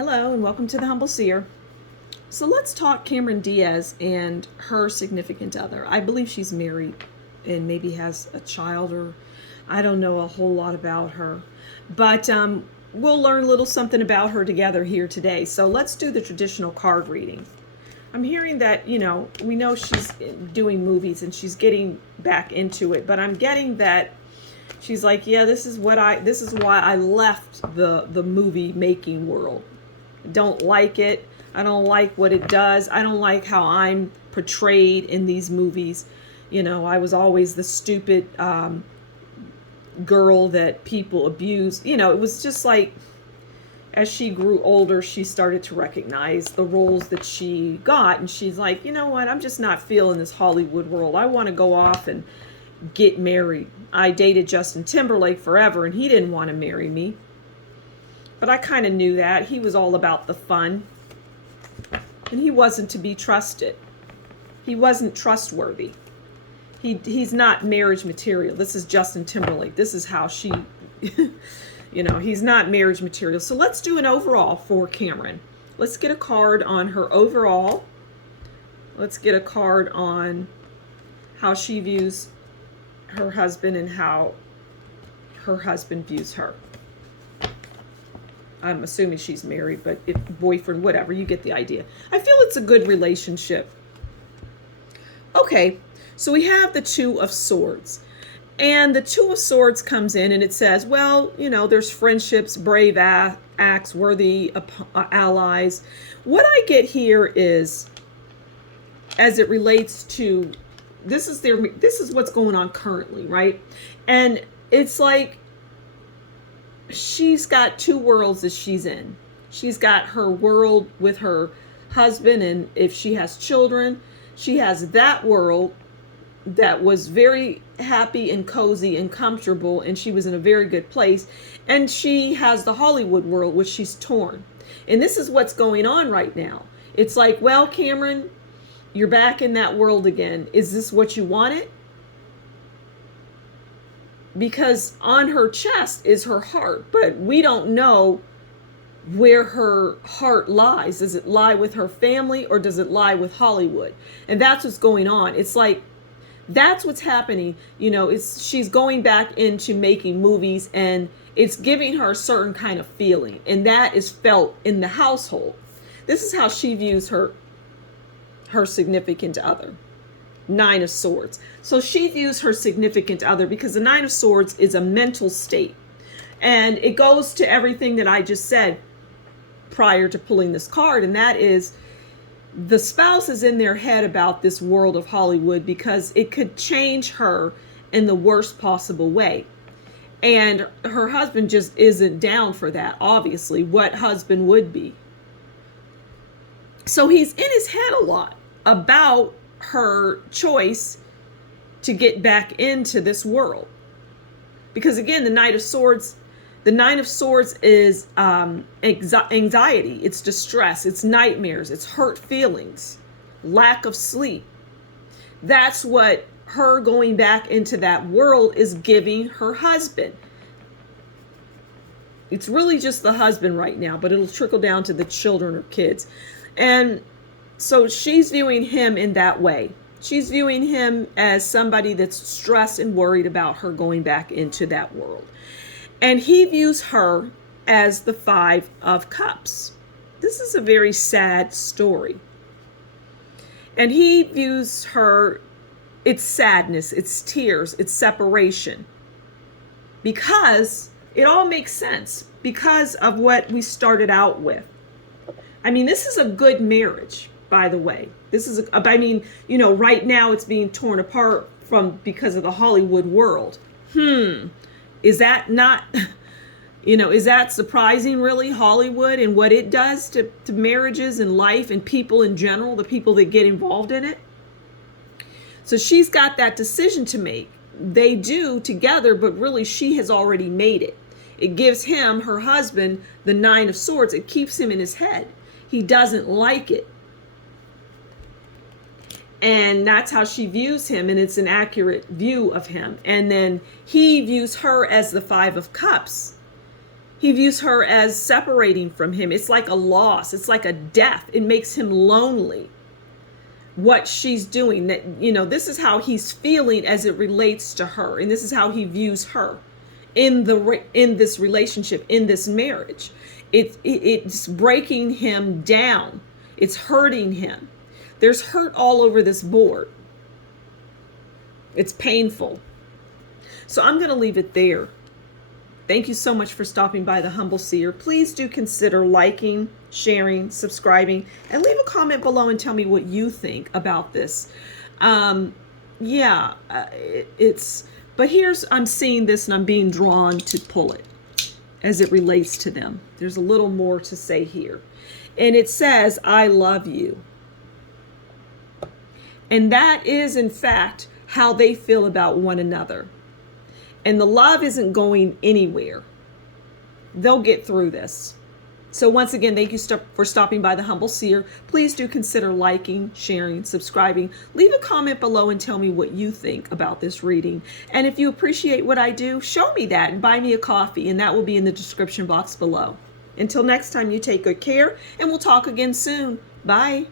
Hello and welcome to the Humble Seer. So let's talk Cameron Diaz and her significant other. I believe she's married and maybe has a child, or I don't know a whole lot about her. But we'll learn a little something about her together here today. So let's do the traditional card reading. I'm hearing that, we know she's doing movies and she's getting back into it, but I'm getting that she's like, yeah, this is why I left the movie making world. Don't like it. I don't like what it does. I don't like how I'm portrayed in these movies. I was always the stupid girl that people abuse. It was just like, as she grew older, she started to recognize the roles that she got. And she's like, you know what? I'm just not feeling this Hollywood world. I want to go off and get married. I dated Justin Timberlake forever, and he didn't want to marry me. But I kind of knew that. He was all about the fun. And he wasn't to be trusted. He wasn't trustworthy. He's not marriage material. This is Justin Timberlake. This is how she, he's not marriage material. So let's do an overall for Cameron. Let's get a card on her overall. Let's get a card on how she views her husband and how her husband views her. I'm assuming she's married, but if boyfriend, whatever, you get the idea. I feel it's a good relationship. Okay, so we have the Two of Swords. And the Two of Swords comes in and it says, well, there's friendships, brave acts, worthy allies. What I get here is, as it relates to, this is what's going on currently, right? And it's like, she's got two worlds that she's in. She's got her world with her husband, and if she has children, she has that world that was very happy and cozy and comfortable, and she was in a very good place. And she has the Hollywood world, which she's torn. And this is what's going on right now. It's like, well, Cameron, you're back in that world again. Is this what you wanted? Because on her chest is her heart, but we don't know where her heart lies. Does it lie with her family, or does it lie with Hollywood? And that's what's going on. It's like, that's what's happening. She's going back into making movies, and it's giving her a certain kind of feeling, and that is felt in the household. This is how she views her significant other. Nine of Swords. So she views her significant other, because the Nine of Swords is a mental state. And it goes to everything that I just said prior to pulling this card. And that is, the spouse is in their head about this world of Hollywood, because it could change her in the worst possible way. And her husband just isn't down for that, obviously. What husband would be? So he's in his head a lot about her choice to get back into this world, because again, the Nine of Swords is anxiety, it's distress, it's nightmares, it's hurt feelings, lack of sleep. That's what her going back into that world is giving her husband. It's really just the husband right now, but it'll trickle down to the children or kids. And so she's viewing him in that way. She's viewing him as somebody that's stressed and worried about her going back into that world. And he views her as the Five of Cups. This is a very sad story. And he views her, it's sadness, it's tears, it's separation. Because it all makes sense, because of what we started out with. I mean, this is a good marriage. By the way, this is, right now it's being torn apart because of the Hollywood world. Is that not, is that surprising, really, Hollywood and what it does to marriages and life and people in general, the people that get involved in it? So she's got that decision to make. They do together, but really she has already made it. It gives him, her husband, the Nine of Swords. It keeps him in his head. He doesn't like it. And that's how she views him, and it's an accurate view of him. And then he views her as the Five of Cups. He views her as separating from him. It's like a loss. It's like a death. It makes him lonely. What she's doing, that, you know, this is how he's feeling as it relates to her, and this is how he views her in this relationship, in this marriage. It's breaking him down. It's hurting him. There's hurt all over this board. It's painful. So I'm going to leave it there. Thank you so much for stopping by the Humble Seer. Please do consider liking, sharing, subscribing, and leave a comment below and tell me what you think about this. But I'm seeing this and I'm being drawn to pull it as it relates to them. There's a little more to say here. And it says, I love you. And that is, in fact, how they feel about one another. And the love isn't going anywhere. They'll get through this. So once again, thank you for stopping by the Humble Seer. Please do consider liking, sharing, subscribing. Leave a comment below and tell me what you think about this reading. And if you appreciate what I do, show me that and buy me a coffee, and that will be in the description box below. Until next time, you take good care, and we'll talk again soon. Bye.